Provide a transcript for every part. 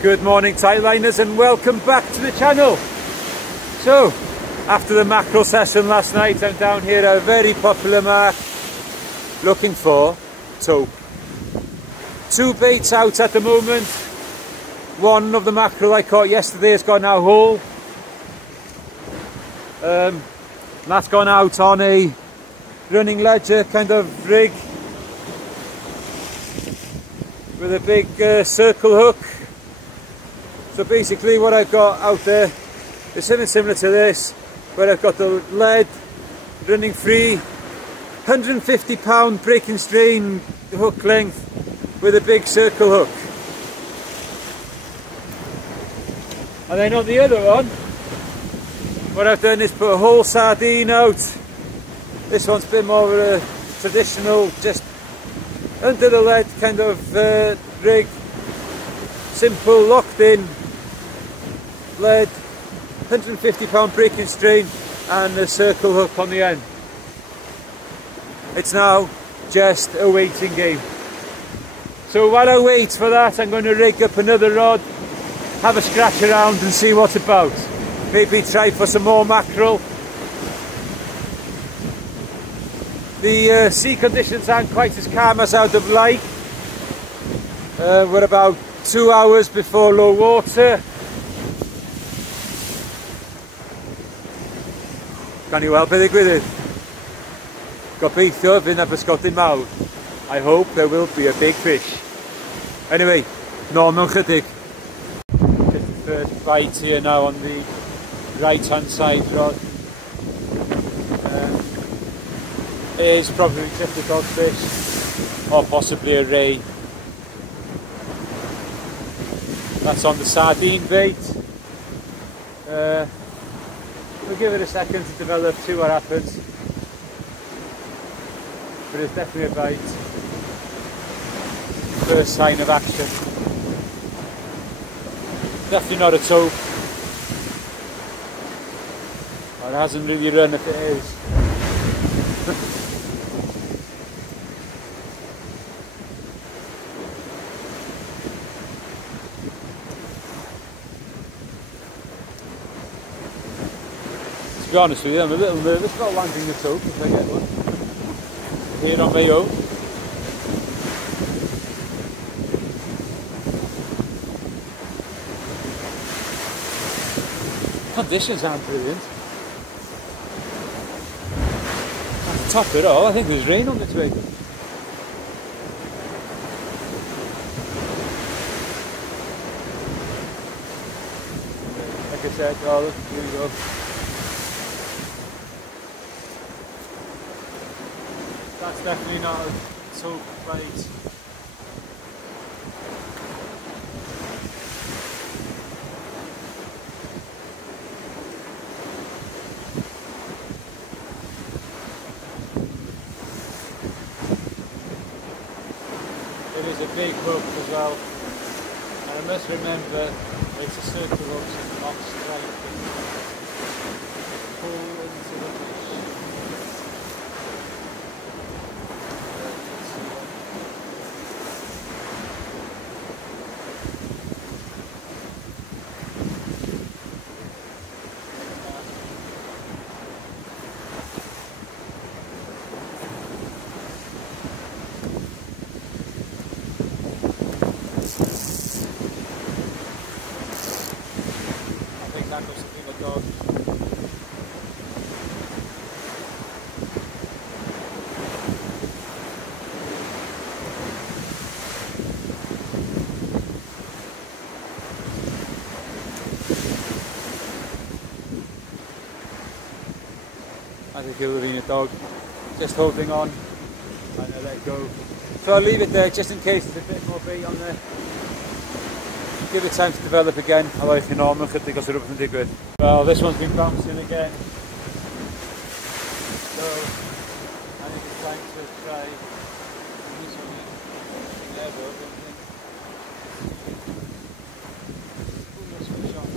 Good morning Tightliners and welcome back to the channel. So, after the mackerel session last night, I'm down here at a very popular mark looking for tope. Two baits out at the moment. One of the mackerel I caught yesterday has gone out whole. That's gone out on a running ledger kind of rig with a big circle hook. So basically what I've got out there is something similar to this, where I've got the lead running free, 150 pound break and strain hook length with a big circle hook. And then on the other one, what I've done is put a whole sardine out. This one's a bit more of a traditional, just under the lead kind of rig, simple locked in lead, 150 pound break and strain and a circle hook on the end. It's now just a waiting game. So while I wait for that, I'm going to rig up another rod, have a scratch around and see what's about. Maybe try for some more mackerel. The sea conditions aren't quite as calm as I would have liked. We're about 2 hours before low water. Can you help it with it? Gobeithio fydd 'na bysgodyn mawr. I hope there will be a big fish. Anyway, nôl mewn chydig. Just the first bite here now on the right hand side rod. It is probably just a dogfish or possibly a ray. That's on the sardine bait. We'll give it a second to develop, see what happens. But it's definitely a bite. First sign of action. Definitely not a tope. Well, it hasn't really run if it is. To be honest with you, I'm a little nervous about landing the tope if I get one here on my own. Conditions aren't brilliant. And to top it all, I think there's rain on its way. Like I said, oh look, here we go. That's definitely not a tope bite. It is a big hook as well. And I must remember it's a circle hook, so not straight. Pull into the fish. That was something like dog. I think he'll have been a dog. Just holding on and I let go. So I'll leave it there just in case there's a bit more bait on there. Give it time to develop again. I'll let you know mewn chydig os yw'n rhywbeth yn digwydd. Well, this one's been bouncing again. So, I think it's time to try this one in there, but I don't think. Pull this fish on.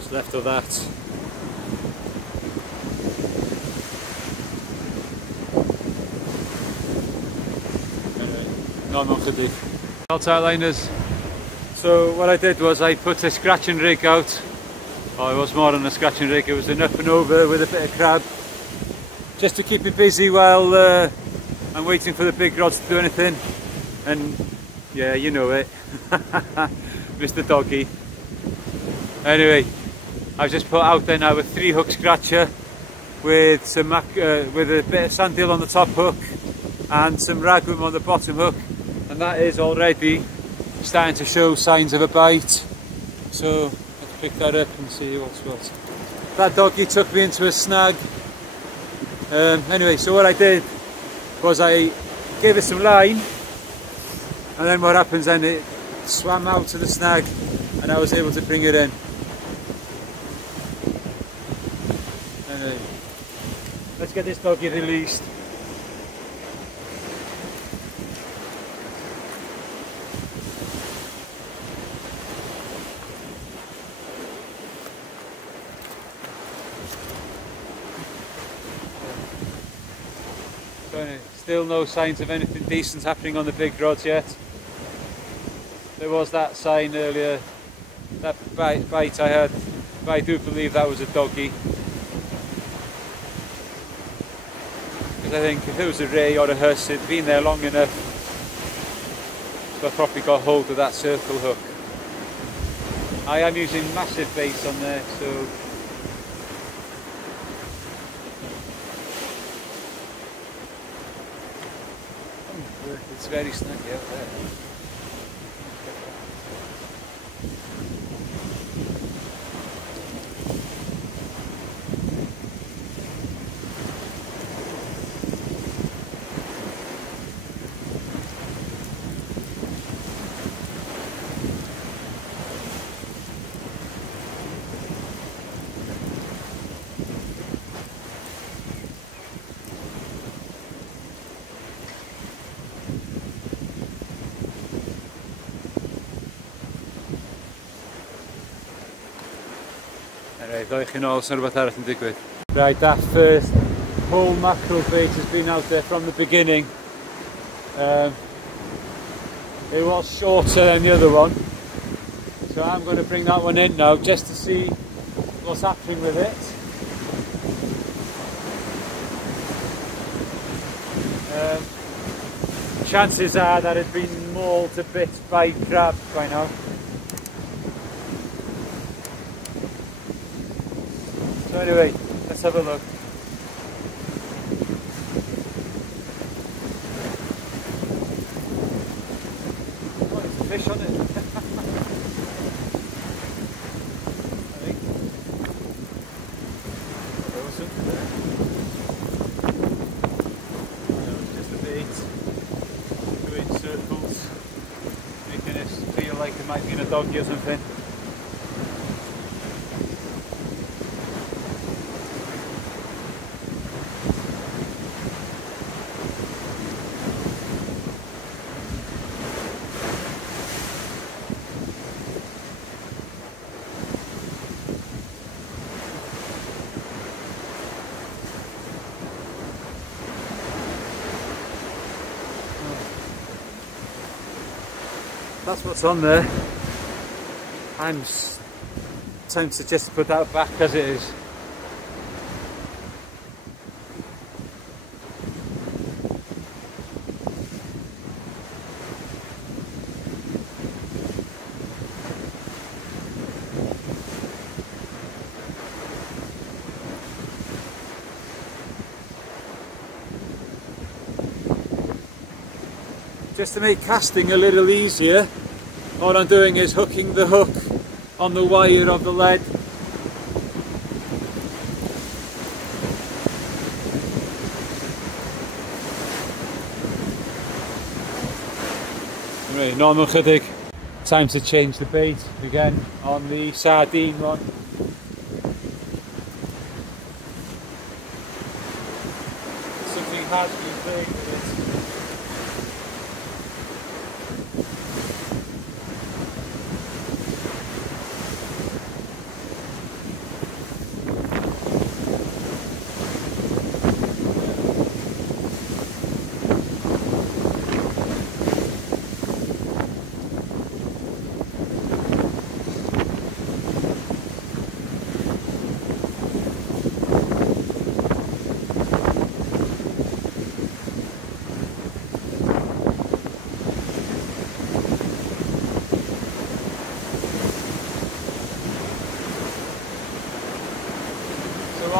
what's left of that. Normal chydig. Outliners. So what I did was I put a scratching rig out. Oh, it was more than a scratching rig, it was an up and over with a bit of crab. Just to keep me busy while I'm waiting for the big rods to do anything. And yeah, you know it. Mr. Doggy. Anyway, I've just put out there now a 3-hook scratcher with some with a bit of sandhill on the top hook and some ragworm on the bottom hook, and that is already starting to show signs of a bite. So let's pick that up and see what's what. That doggy took me into a snag. Anyway, so what I did was I gave it some line, and then what happens then, it swam out to the snag and I was able to bring it in. Anyway, let's get this doggy released. So anyway, still no signs of anything decent happening on the big rods yet. There was that sign earlier, that bite I had, but I do believe that was a doggy. Because I think if it was a ray or a huss, it'd been there long enough, so I probably got hold of that circle hook. I am using massive baits on there, so it's very snuggy out there. Right, ddoi chi nôl, sy'n rhywbeth arall yn digwydd. Right, that first whole mackerel bait has been out there from the beginning. It was shorter than the other one, so I'm going to bring that one in now just to see what's happening with it. Chances are that it's been mauled to bits by crab by now. So anyway, let's have a look. Oh, there's a fish on it. I think. There was something there. No, it's just a bait. Doing circles, making us feel like it might be in a doggy or something. That's what's on there. I'm tempted just to put that back as it is. Just to make casting a little easier, all I'm doing is hooking the hook on the wire of the lead. Right, normal chydig. Time to change the bait again on the sardine one. Something has been playing with it.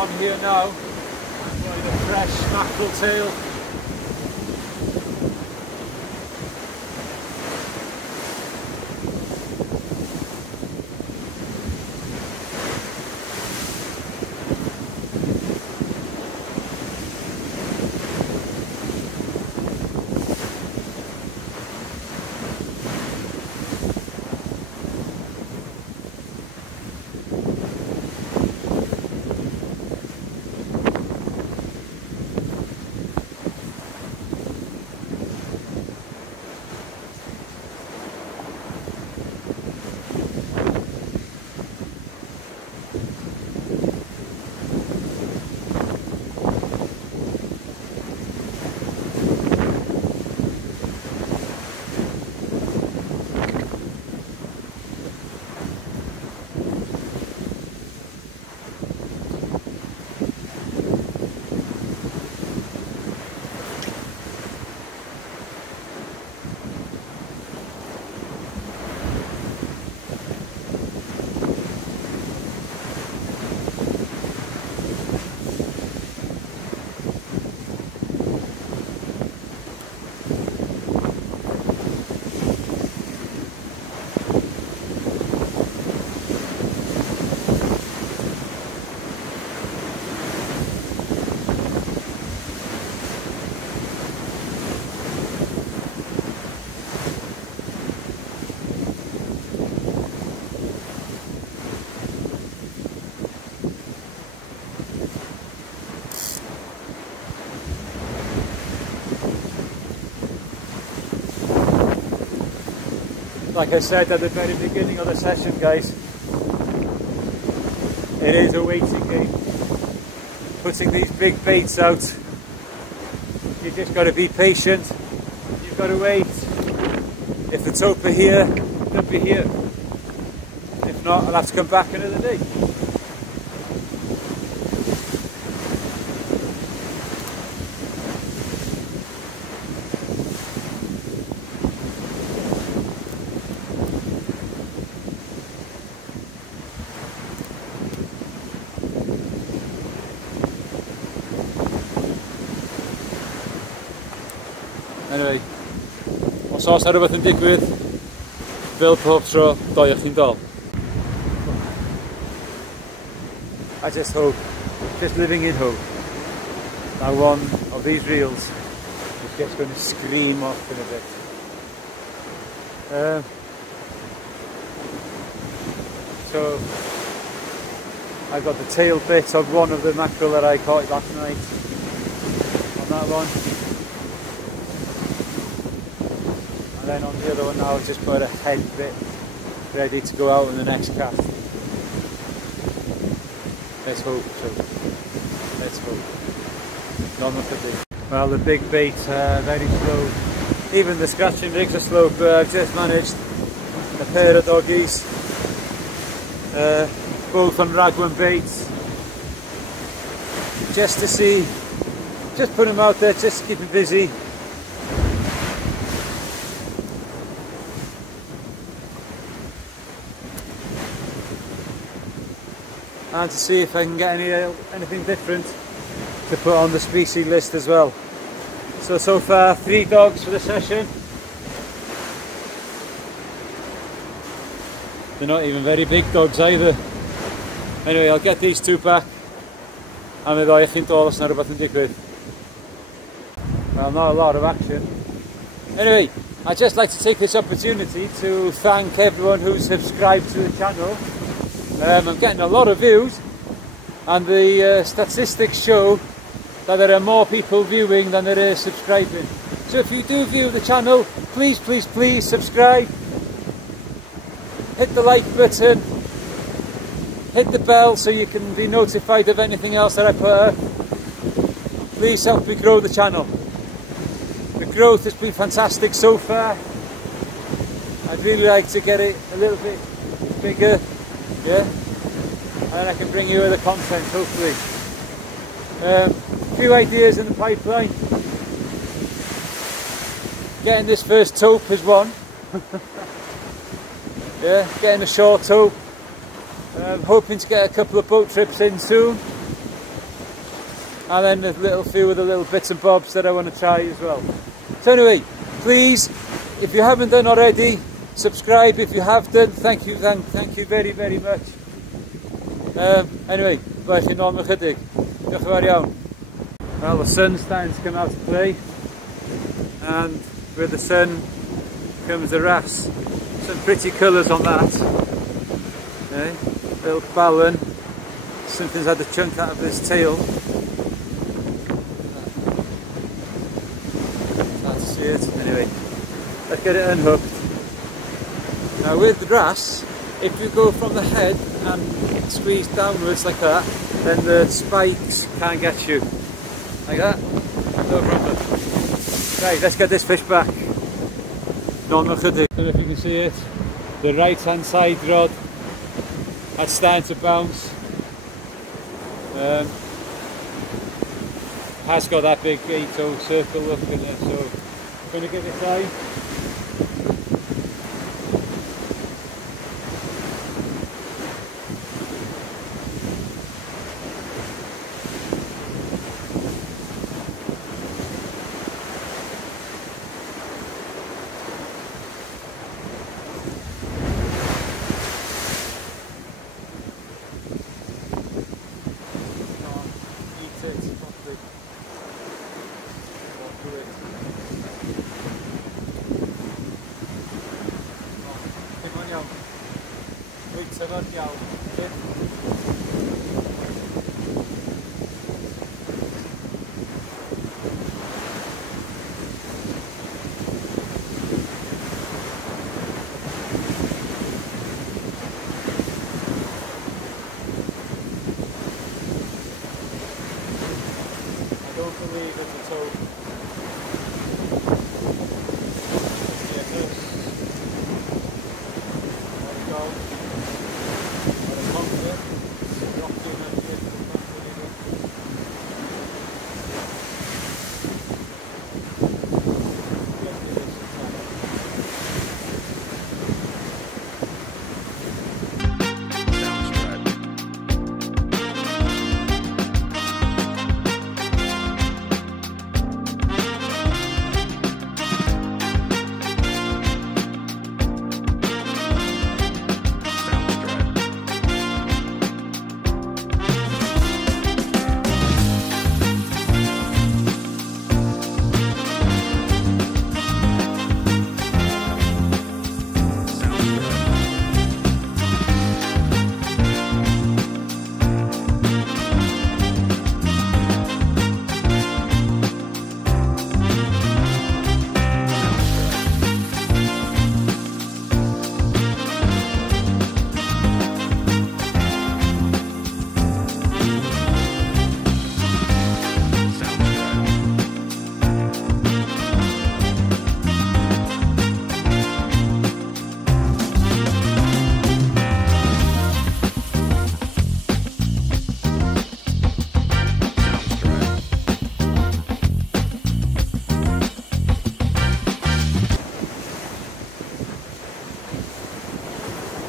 on here now. Enjoy the fresh mackerel tail. Like I said at the very beginning of the session, guys, it is a waiting game. Putting these big baits out, you just got to be patient. You've got to wait. If the tope are here, they'll be here. If not, I'll have to come back another day. Anyway, os oes na rhywbeth yn digwydd, fel pob tro, doi chi'n dol. I just hope, just living in hope, that one of these reels is just going to scream off in a bit. So, I've got the tail bit of one of the mackerel that I caught last night on that one. And then on the other one now I've just got a head bit ready to go out in the next cast. Let's hope so. Let's hope. Not enough of it. Well, the big bait very slow. Even the scratching rigs are slow, but I've just managed a pair of doggies, both on ragworm baits, just to see, just put them out there just to keep me busy. And to see if I can get anything different to put on the species list as well. So far 3 dogs for the session. They're not even very big dogs either. Anyway, I'll get these 2 back and the ddoi chi'n dol os na rhywbeth yn digwydd. Well, not a lot of action. Anyway, I'd just like to take this opportunity to thank everyone who's subscribed to the channel. I'm getting a lot of views, and the statistics show that there are more people viewing than there are subscribing. So if you do view the channel, please, please, please subscribe. Hit the like button. Hit the bell so you can be notified of anything else that I put up. Please help me grow the channel. The growth has been fantastic so far. I'd really like to get it a little bit bigger. Yeah, and I can bring you other content hopefully. A few ideas in the pipeline. Getting this first tope is one. Yeah, getting a short tope. Hoping to get a couple of boat trips in soon. and then a little few of the little bits and bobs that I want to try as well. So anyway, please, if you haven't done already, subscribe. If you have done, thank you very, very much. Anyway, bye for now, chydig. Diolch yn fawr iawn. Well, the sun's starting to come out to play, and with the sun comes the wrasse. Some pretty colours on that. Okay. Little ballan. Something's had a chunk out of his tail. Can't see it. Anyway, let's get it unhooked. Now with the wrasse, if you go from the head and squeeze downwards like that, then the spikes can't get you. Like that, no problem. Right, let's get this fish back. Don't know if you can see it. The right hand side rod, that's starting to bounce. Has got that big 8-0 circle look in it, so I'm going to give it a try.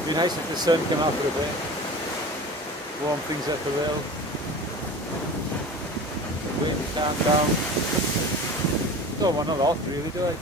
It'd be nice if the sun came out for a bit, warm things up a little, wind calm down. Don't want a lot really, do I?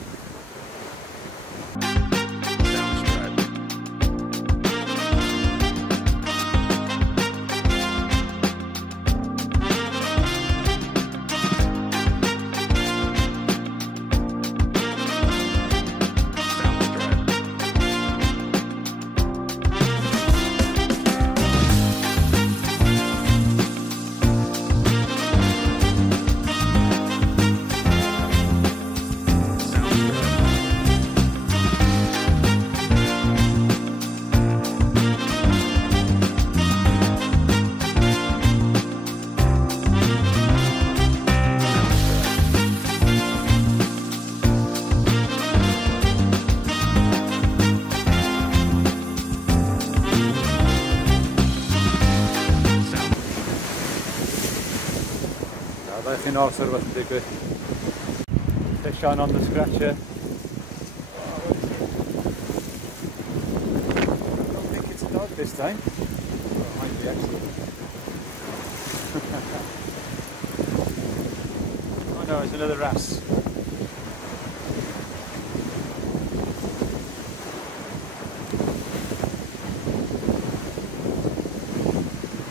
Chi'n o'r sort of yn digwydd. Fish on the scratcher. I don't think it's a dog this time. Well, it might be actually. no, it's another wrasse.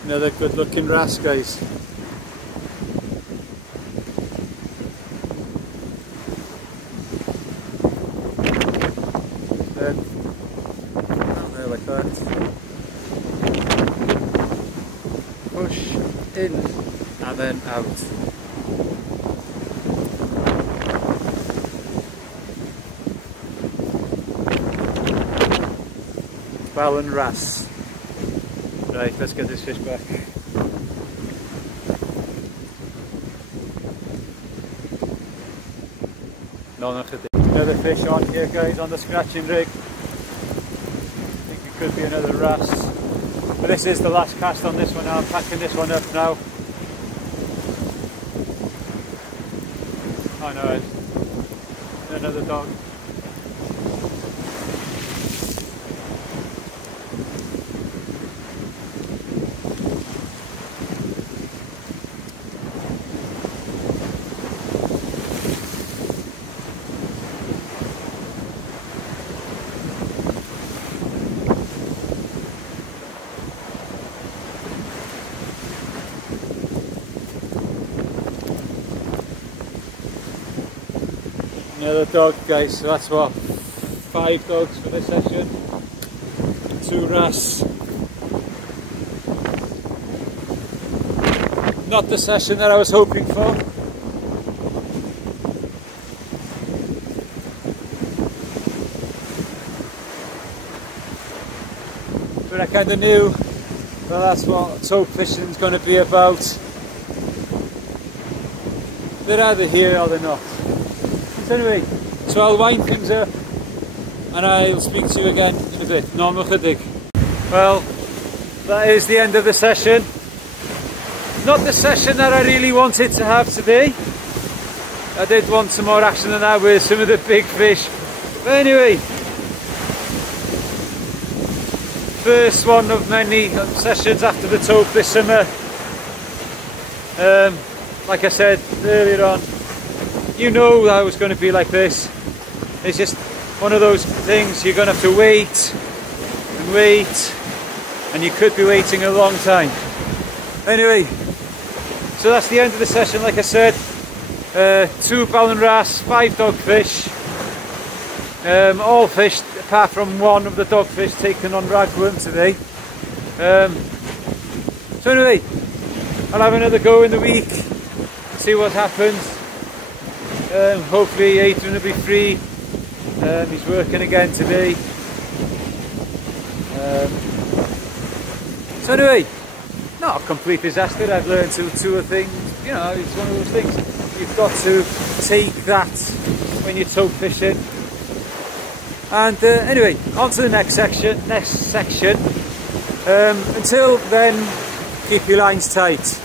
Another good looking wrasse, guys. Then there like that. Push in and then out. Ballan wrasse. Right, let's get this fish back. Another fish on here, guys, on the scratching rig. I think it could be another wrasse. But this is the last cast on this one now. I'm packing this one up now. Oh no, it's another dog. Another dog, guys, so that's what, 5 dogs for this session, 2 wrasse. Not the session that I was hoping for. But I kind of knew, well, that's what tope fishing is going to be about. They're either here or they're not. Anyway, so I'll wind things up and I'll speak to you again in a bit. Normal chydig. Well, that is the end of the session. Not the session that I really wanted to have today. I did want some more action than that with some of the big fish. But anyway, first one of many sessions after the tope this summer. Like I said earlier on, you know that it was going to be like this. It's just one of those things you're going to have to wait and wait, and you could be waiting a long time. Anyway, so that's the end of the session. Like I said, 2 ballan wrasse, 5 dogfish, all fished apart from one of the dogfish taken on ragworm today. So anyway, I'll have another go in the week, see what happens. Hopefully Adrian will be free. He's working again today. So anyway, not a complete disaster. I've learned two things. You know, it's one of those things. You've got to take that when you're tope fishing. And anyway, on to the next section. Until then, keep your lines tight.